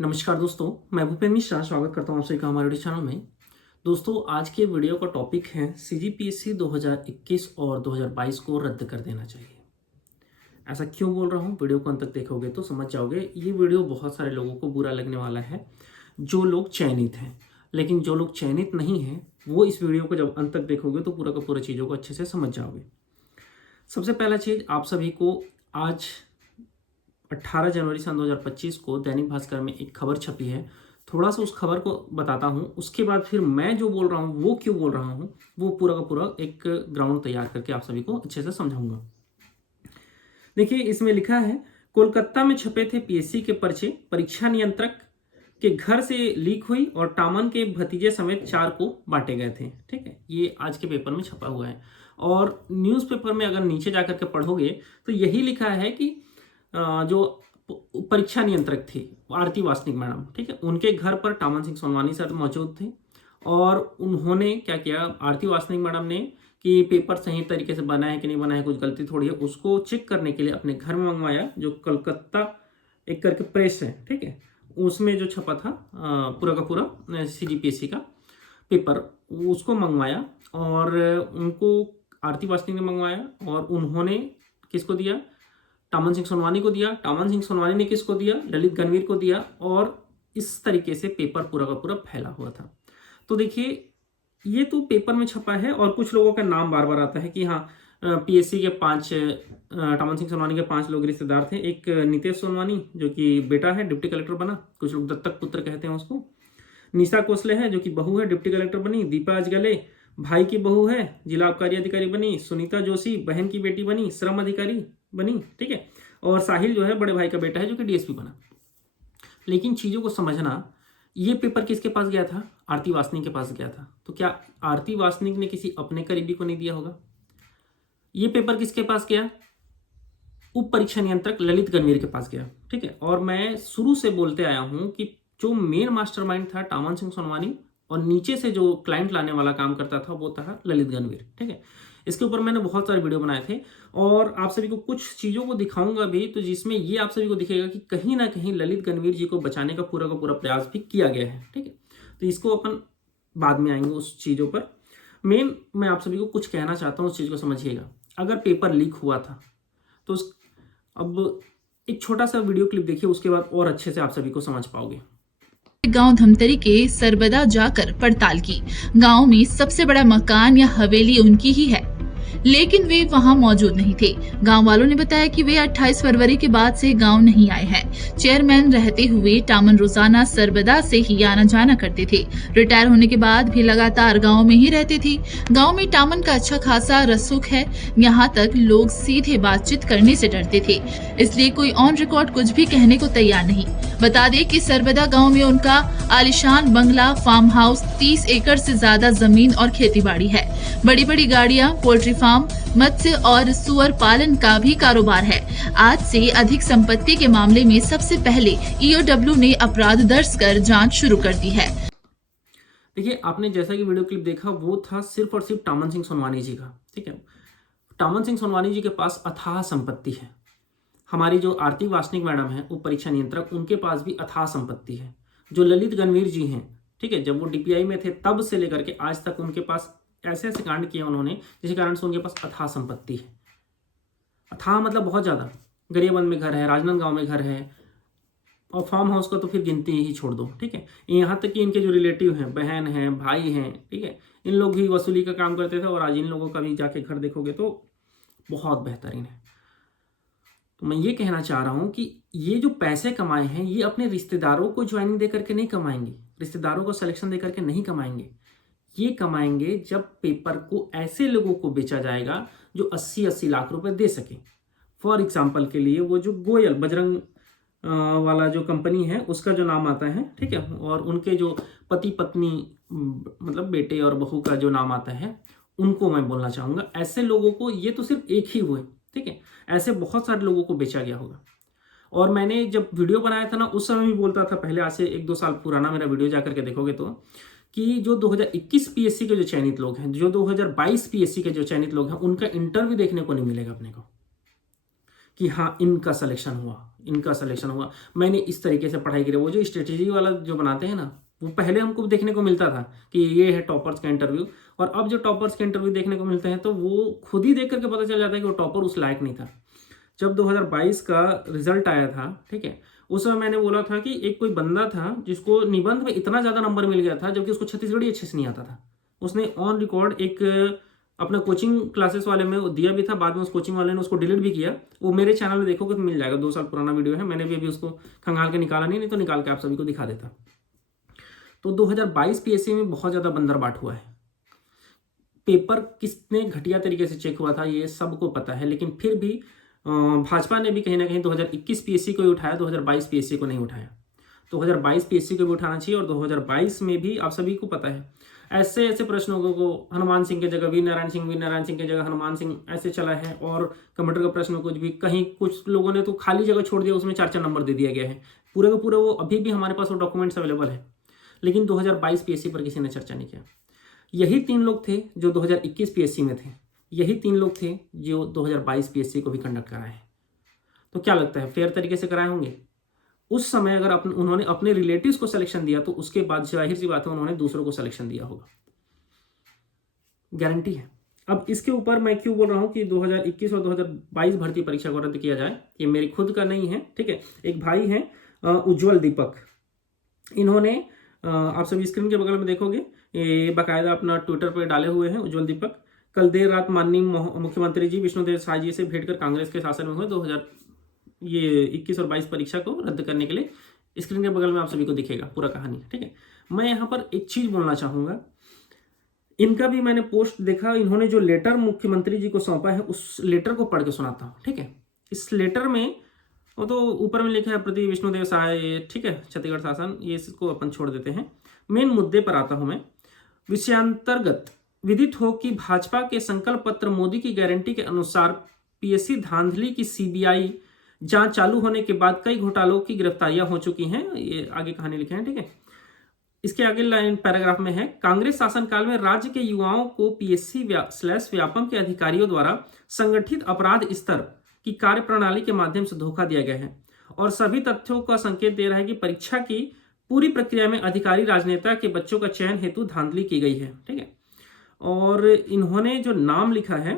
नमस्कार दोस्तों, मैं भूपेन मिश्रा स्वागत करता हूँ आप सभी का हमारे यूट्यूब चैनल में। दोस्तों, आज के वीडियो का टॉपिक है सीजीपीएससी 2021 और 2022 को रद्द कर देना चाहिए। ऐसा क्यों बोल रहा हूँ, वीडियो को अंत तक देखोगे तो समझ जाओगे। ये वीडियो बहुत सारे लोगों को बुरा लगने वाला है जो लोग चयनित हैं, लेकिन जो लोग चयनित नहीं हैं वो इस वीडियो को जब अंत तक देखोगे तो पूरा का पूरा चीज़ों को अच्छे से समझ जाओगे। सबसे पहला चीज़, आप सभी को आज 18 जनवरी सन 2025 को दैनिक भास्कर में एक खबर छपी है। थोड़ा सा उस खबर को बताता हूँ, उसके बाद फिर मैं जो बोल रहा हूँ वो क्यों बोल रहा हूँ, वो पूरा का पूरा एक ग्राउंड तैयार करके आप सभी को अच्छे से समझाऊंगा। देखिए, इसमें लिखा है, कोलकाता में छपे थे पीएससी के पर्चे, परीक्षा नियंत्रक के घर से लीक हुई और टामन के भतीजे समेत 4 को बांटे गए थे। ठीक है, ये आज के पेपर में छपा हुआ है। और न्यूज़पेपर में अगर नीचे जाकर के पढ़ोगे तो यही लिखा है कि जो परीक्षा नियंत्रक थी आरती वासनिक मैडम, ठीक है, उनके घर पर टामन सिंह सोनवानी सर मौजूद थे और उन्होंने क्या किया, आरती वासनिक मैडम ने कि पेपर सही तरीके से बना है कि नहीं बना है, कुछ गलती थोड़ी है, उसको चेक करने के लिए अपने घर में मंगवाया। जो कलकत्ता एक करके प्रेस है, ठीक है, उसमें जो छपा था पूरा का पूरा सीजीपीएससी का पेपर, उसको मंगवाया और उनको आरती वासनिक ने मंगवाया और उन्होंने किसको दिया, टामन सिंह सोनवानी को दिया। टामन सिंह सोनवानी ने किसको दिया, ललित गणवीर को दिया। और इस तरीके से पेपर पूरा का पूरा फैला हुआ था। तो देखिए, ये तो पेपर में छपा है और कुछ लोगों का नाम बार बार आता है कि हाँ, पीएससी के 5 टामन सिंह सोनवानी के 5 लोग रिश्तेदार थे। एक नितेश सोनवानी जो कि बेटा है, डिप्टी कलेक्टर बना, कुछ लोग दत्तक पुत्र कहते हैं उसको। निशा कोसले है जो कि बहू है, डिप्टी कलेक्टर बनी। दीपा अजगले भाई की बहू है, जिला आबकारी अधिकारी बनी। सुनीता जोशी बहन की बेटी बनी, श्रम अधिकारी बनी, ठीक है। और साहिल जो है बड़े भाई का बेटा है जो कि डीएसपी बना। लेकिन चीज़ों को समझना, ये पेपर किसके पास गया था, आरती वासनिक के पास गया था। तो क्या आरती वासनिक ने किसी अपने करीबी को नहीं दिया होगा? ये पेपर किसके पास गया, उप परीक्षा नियंत्रक ललित गणवीर के पास गया, ठीक है। और मैं शुरू से बोलते आया हूं कि जो मेन मास्टरमाइंड था टामन सिंह सोनवानी और नीचे से जो क्लाइंट लाने वाला काम करता था वो था ललित गणवीर, ठीक है। इसके ऊपर मैंने बहुत सारे वीडियो बनाए थे और आप सभी को कुछ चीज़ों को दिखाऊंगा भी, तो जिसमें ये आप सभी को दिखेगा कि कहीं ना कहीं ललित गणवीर जी को बचाने का पूरा प्रयास भी किया गया है, ठीक है। तो इसको अपन बाद में आएंगे उस चीज़ों पर। मेन मैं आप सभी को कुछ कहना चाहता हूँ, उस चीज़ को समझिएगा। अगर पेपर लीक हुआ था तो अब एक छोटा सा वीडियो क्लिप देखिए, उसके बाद और अच्छे से आप सभी को समझ पाओगे। गांव धमतरी के सरबदा जाकर पड़ताल की। गांव में सबसे बड़ा मकान या हवेली उनकी ही है, लेकिन वे वहां मौजूद नहीं थे। गांव वालों ने बताया कि वे 28 फरवरी के बाद से गांव नहीं आए हैं। चेयरमैन रहते हुए टामन रोजाना सरबदा से ही आना जाना करते थे। रिटायर होने के बाद भी लगातार गांव में ही रहते थे। गांव में टामन का अच्छा खासा रसूख है, यहाँ तक लोग सीधे बातचीत करने से डरते थे, इसलिए कोई ऑन रिकॉर्ड कुछ भी कहने को तैयार नहीं। बता दें कि सरबदा गांव में उनका आलिशान बंगला, फार्म हाउस, 30 एकड़ से ज्यादा जमीन और खेतीबाड़ी है। बड़ी बड़ी गाड़ियां, पोल्ट्री फार्म, मत्स्य और सुअर पालन का भी कारोबार है। आज से अधिक संपत्ति के मामले में सबसे पहले ईओडब्ल्यू ने अपराध दर्ज कर जांच शुरू कर दी है। देखिए, आपने जैसा कि वीडियो क्लिप देखा वो था सिर्फ और सिर्फ टामन सिंह सोनवानी जी का, ठीक है। टामन सिंह सोनवानी जी के पास अथाह संपत्ति है। हमारी जो आरती वासनिक मैडम है, उप परीक्षा नियंत्रक, उनके पास भी अथाह संपत्ति है। जो ललित गणवीर जी हैं, ठीक है, जब वो डीपीआई में थे तब से लेकर के आज तक उनके पास ऐसे ऐसे कांड किए उन्होंने, जिसके कारण से उनके पास अथाह संपत्ति है। अथाह मतलब बहुत ज्यादा। गरियाबंद में घर है, राजनांदगांव में घर है, और फार्म हाउस का तो फिर गिनती ही छोड़ दो, ठीक है। यहाँ तक कि इनके जो रिलेटिव हैं, बहन हैं, भाई हैं, ठीक है, इन लोग भी वसूली का काम करते थे और आज इन लोगों का भी जाके घर देखोगे तो बहुत बेहतरीन है। तो मैं ये कहना चाह रहा हूं कि ये जो पैसे कमाए हैं ये अपने रिश्तेदारों को ज्वाइनिंग दे करके नहीं कमाएंगे, रिश्तेदारों को सिलेक्शन दे करके नहीं कमाएंगे। ये कमाएंगे जब पेपर को ऐसे लोगों को बेचा जाएगा जो 80-80 लाख रुपए दे सके। फॉर एग्जाम्पल के लिए वो जो गोयल बजरंग वाला जो कंपनी है उसका जो नाम आता है, ठीक है, और उनके जो पति पत्नी मतलब बेटे और बहू का जो नाम आता है, उनको मैं बोलना चाहूंगा। ऐसे लोगों को, ये तो सिर्फ एक ही हुए, ठीक है, ऐसे बहुत सारे लोगों को बेचा गया होगा। और मैंने जब वीडियो बनाया था ना, उस समय भी बोलता था, पहले आज से 1-2 साल पुराना मेरा वीडियो जाकर के देखोगे तो, कि जो 2021 पीएससी के जो चयनित लोग हैं, जो 2022 पीएससी के जो चयनित लोग हैं, उनका इंटरव्यू देखने को नहीं मिलेगा अपने को। कि हाँ इनका सिलेक्शन हुआ, मैंने इस तरीके से पढ़ाई करी। वो जो स्ट्रेटेजी वाला जो बनाते हैं ना, वो पहले हमको देखने को मिलता था कि ये है टॉपर्स का इंटरव्यू, और अब जो टॉपर्स के इंटरव्यू देखने को मिलते हैं तो वो खुद ही देख करके पता चल जाता है कि वो टॉपर उस लायक नहीं था। जब 2022 का रिजल्ट आया था, ठीक है, उस समय मैंने बोला था कि एक कोई बंदा था जिसको निबंध में इतना ज़्यादा नंबर मिल गया था, जबकि उसको छत्तीसगढ़ी अच्छे से नहीं आता था। उसने ऑन रिकॉर्ड एक अपना कोचिंग क्लासेस वाले में दिया भी था, बाद में उस कोचिंग वाले ने उसको डिलीट भी किया। वो मेरे चैनल में देखोगे तो मिल जाएगा, 2 साल पुराना वीडियो है, मैंने भी अभी उसको खंगाल के निकाला नहीं तो निकाल के आप सभी को दिखा देता। तो 2022 पीएससी में बहुत ज़्यादा बंदरबाट हुआ है। पेपर किसने घटिया तरीके से चेक हुआ था ये सबको पता है, लेकिन फिर भी भाजपा ने भी कहीं ना कहीं 2021 पीएससी को ही उठाया, 2022 पीएससी को नहीं उठाया। 2022 पीएससी को भी उठाना चाहिए, और 2022 में भी आप सभी को पता है ऐसे ऐसे प्रश्नों को हनुमान सिंह की जगह वीर नारायण सिंह की जगह हनुमान सिंह ऐसे चला है, और कंप्यूटर का प्रश्न कुछ भी, कहीं कुछ लोगों ने तो खाली जगह छोड़ दिया, उसमें 4-4 नंबर दे दिया गया है पूरे का पूरा। वो अभी भी हमारे पास वो डॉक्यूमेंट्स अवेलेबल है, लेकिन 2022 पीएससी पर किसी ने चर्चा नहीं किया। यही 3 लोग थे जो 2021 पीएससी में थे, यही 3 लोग थे जो 2022 पीएससी को भी कंडक्ट कराए। तो क्या लगता है फेयर तरीके से कराए होंगे? उस समय अगर उन्होंने अपने रिलेटिव्स को सिलेक्शन दिया तो उसके बाद जाहिर सी बात है उन्होंने दूसरों को सिलेक्शन दिया होगा, गारंटी है। अब इसके ऊपर मैं क्यों बोल रहा हूं कि 2021 और 2022 भर्ती परीक्षा को रद्द किया जाए, ये मेरी खुद का नहीं है, ठीक है। एक भाई हैं उज्जवल दीपक, इन्होंने आप सभी स्क्रीन के बगल में देखोगे, ये बाकायदा अपना ट्विटर पर डाले हुए हैं उज्जवल दीपक। कल देर रात माननीय मुख्यमंत्री जी विष्णुदेव साय जी से भेंट कर कांग्रेस के शासन में हुए 2021 और 22 परीक्षा को रद्द करने के लिए, स्क्रीन के बगल में आप सभी को दिखेगा पूरा कहानी, ठीक है। मैं यहाँ पर एक चीज बोलना चाहूंगा, इनका भी मैंने पोस्ट देखा, इन्होंने जो लेटर मुख्यमंत्री जी को सौंपा है उस लेटर को पढ़ के सुनाता हूँ, ठीक है। इस लेटर में वो तो ऊपर में लिखा है प्रति विष्णुदेव साय, ठीक है, छत्तीसगढ़ शासन, ये इसको अपन छोड़ देते हैं। मेन मुद्दे पर आता हूं मैं। विषयांतर्गत विदित हो कि भाजपा के संकल्प पत्र मोदी की गारंटी के अनुसार पीएससी धांधली की सीबीआई जांच चालू होने के बाद कई घोटालों की गिरफ्तारियां हो चुकी हैं, ये आगे कहानी लिखे हैं, ठीक है। इसके आगे लाइन पैराग्राफ में है, कांग्रेस शासनकाल में राज्य के युवाओं को पीएससी व्यापम के अधिकारियों द्वारा संगठित अपराध स्तर की कार्य प्रणाली के माध्यम से धोखा दिया गया है, और सभी तथ्यों का संकेत दे रहा है कि परीक्षा की पूरी प्रक्रिया में अधिकारी राजनेता के बच्चों का चयन हेतु धांधली की गई है, ठीक है। और इन्होंने जो नाम लिखा है,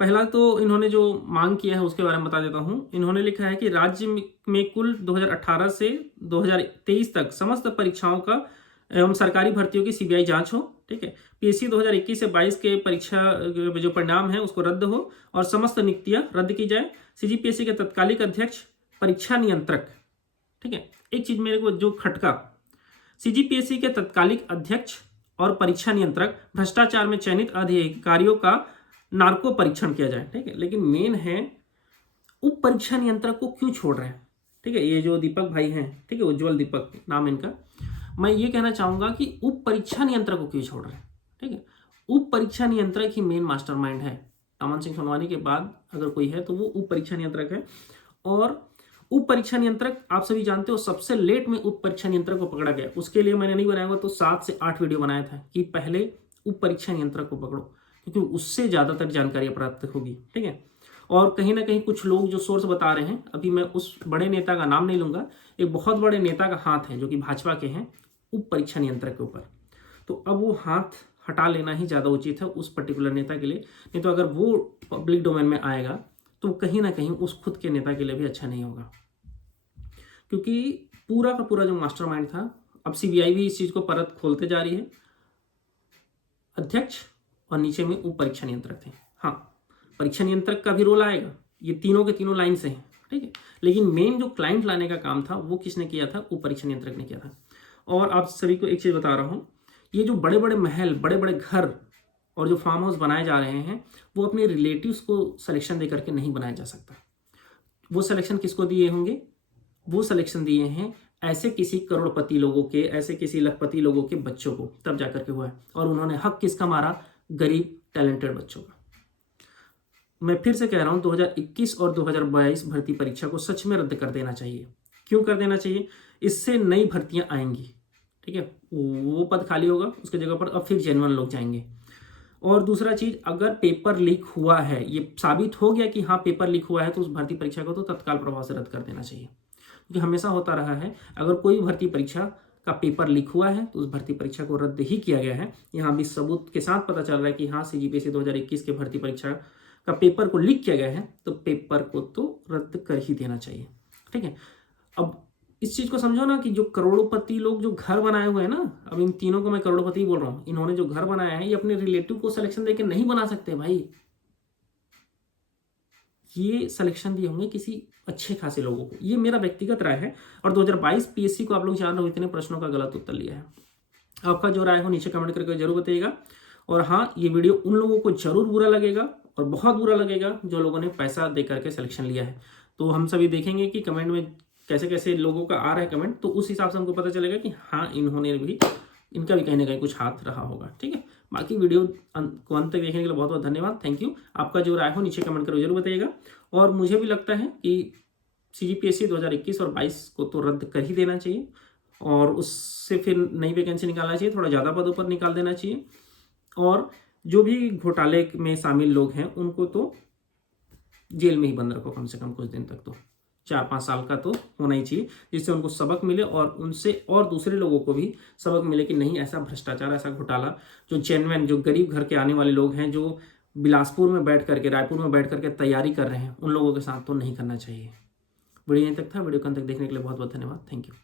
पहला तो इन्होंने जो मांग किया है उसके बारे में बता देता हूं। इन्होंने लिखा है कि राज्य में कुल 2018 से 2023 तक समस्त परीक्षाओं का एवं सरकारी भर्तियों की सीबीआई जांच हो, ठीक है। पीएससी 2021 से 22 के परीक्षा जो परिणाम है उसको रद्द हो और समस्त नियुक्तियां रद्द की जाए। सीजीपीएससी के तत्कालिक अध्यक्ष, परीक्षा नियंत्रक, ठीक है। एक चीज मेरे को जो खटका, सीजीपीएससी के तत्कालिक अध्यक्ष और परीक्षा नियंत्रक भ्रष्टाचार में चयनित अधिकारियों का नार्को परीक्षण किया जाए, ठीक है। लेकिन मेन है उप परीक्षा नियंत्रक को क्यों छोड़ रहे हैं, ठीक है। ये जो दीपक भाई हैं, ठीक है, उज्जवल दीपक नाम इनका, मैं ये कहना चाहूंगा कि उप परीक्षा नियंत्रक को क्यों छोड़ रहे हैं, ठीक है। उप परीक्षा नियंत्रक ही मेन मास्टरमाइंड है। अमन सिंह सोनवानी के बाद अगर कोई है तो वो उप परीक्षा नियंत्रक है। और उप परीक्षा नियंत्रक आप सभी जानते हो सबसे लेट में उप परीक्षा नियंत्रक को पकड़ा गया। उसके लिए मैंने नहीं बनाया हुआ तो 7 से 8 वीडियो बनाया था कि पहले उप परीक्षा नियंत्रक को पकड़ो, क्योंकि उससे ज्यादातर जानकारी प्राप्त होगी, ठीक है। और कहीं ना कहीं कुछ लोग जो सोर्स बता रहे हैं, अभी मैं उस बड़े नेता का नाम नहीं लूंगा, एक बहुत बड़े नेता का हाथ है जो कि भाजपा के हैं उप परीक्षा नियंत्रक के ऊपर। तो अब वो हाथ हटा लेना ही ज्यादा उचित है उस पर्टिकुलर नेता के लिए, नहीं तो अगर वो पब्लिक डोमेन में आएगा तो कहीं ना कहीं उस खुद के नेता के लिए भी अच्छा नहीं होगा, क्योंकि पूरा का पूरा जो मास्टरमाइंड था, अब सीबीआई भी इस चीज को परत खोलते जा रही है। अध्यक्ष और नीचे में उप परीक्षा नियंत्रक थे। हाँ, परीक्षा नियंत्रक का भी रोल आएगा, ये तीनों के तीनों लाइन से हैं, ठीक है। लेकिन मेन जो क्लाइंट लाने का काम था वो किसने किया था? उप परीक्षा नियंत्रक ने किया था। और आप सभी को एक चीज बता रहा हूं, ये जो बड़े बड़े महल, बड़े बड़े घर और जो फार्म हाउस बनाए जा रहे हैं वो अपने रिलेटिव्स को सिलेक्शन दे करके नहीं बनाया जा सकता। वो सिलेक्शन किसको दिए होंगे? वो सिलेक्शन दिए हैं ऐसे किसी करोड़पति लोगों के, ऐसे किसी लखपति लोगों के बच्चों को, तब जाकर के हुआ है। और उन्होंने हक किसका मारा? गरीब टैलेंटेड बच्चों का। मैं फिर से कह रहा हूं 2021 और 2022 भर्ती परीक्षा को सच में रद्द कर देना चाहिए। क्यों कर देना चाहिए? इससे नई भर्तियां आएंगी, ठीक है। वो पद खाली होगा, उसके जगह पर अब फिर जेन्युइन लोग जाएंगे। और दूसरा चीज, अगर पेपर लीक हुआ है, ये साबित हो गया कि हाँ पेपर लीक हुआ है, तो उस भर्ती परीक्षा को तो तत्काल प्रभाव से रद्द कर देना चाहिए। क्योंकि हमेशा होता रहा है, अगर कोई भर्ती परीक्षा का पेपर लीक हुआ है तो उस भर्ती परीक्षा को रद्द ही किया गया है। यहाँ भी सबूत के साथ पता चल रहा है कि हाँ CGPSC 2021 के भर्ती परीक्षा का पेपर को लीक किया गया है, तो पेपर को तो रद्द कर ही देना चाहिए। ठीक है, अब इस चीज को समझो ना कि जो करोड़पति लोग जो घर बनाए हुए हैं ना, अब इन तीनों को मैं करोड़पति बोल रहा हूँ, इन्होंने जो घर बनाया है ये अपने रिलेटिव को सिलेक्शन देके नहीं बना सकते भाई। ये सिलेक्शन दिए होंगे किसी अच्छे खासे लोगों को, ये मेरा व्यक्तिगत राय है। और 2022 PSC को आप लोग जान रहे हो, इतने प्रश्नों का गलत उत्तर लिया है। आपका जो राय हो नीचे कमेंट करके जरूर बताइएगा। और हाँ, ये वीडियो उन लोगों को जरूर बुरा लगेगा और बहुत बुरा लगेगा जो लोगों ने पैसा दे करके सिलेक्शन लिया है। तो हम सभी देखेंगे कि कमेंट में कैसे कैसे लोगों का आ रहा है कमेंट, तो उस हिसाब से हमको पता चलेगा कि हाँ इन्होंने भी, इनका भी कहीं ना कहीं कुछ हाथ रहा होगा। ठीक है, बाकी वीडियो को अंत तक देखने के लिए बहुत बहुत धन्यवाद, थैंक यू। आपका जो राय हो नीचे कमेंट करो जरूर बताइएगा। और मुझे भी लगता है कि CGPSC 2021 और 22 को तो रद्द कर ही देना चाहिए, और उससे फिर नई वैकेंसी निकालना चाहिए, थोड़ा ज़्यादा पदों पर निकाल देना चाहिए। और जो भी घोटाले में शामिल लोग हैं उनको तो जेल में ही बंद रखो, कम से कम कुछ दिन तक, तो 4-5 साल का तो होना ही चाहिए, जिससे उनको सबक मिले और उनसे और दूसरे लोगों को भी सबक मिले कि नहीं, ऐसा भ्रष्टाचार, ऐसा घोटाला, जो जेन्युइन, जो गरीब घर के आने वाले लोग हैं, जो बिलासपुर में बैठ करके, रायपुर में बैठ करके तैयारी कर रहे हैं, उन लोगों के साथ तो नहीं करना चाहिए। वीडियो यहीं तक था। वीडियो को अंत तक देखने के लिए बहुत बहुत धन्यवाद, थैंक यू।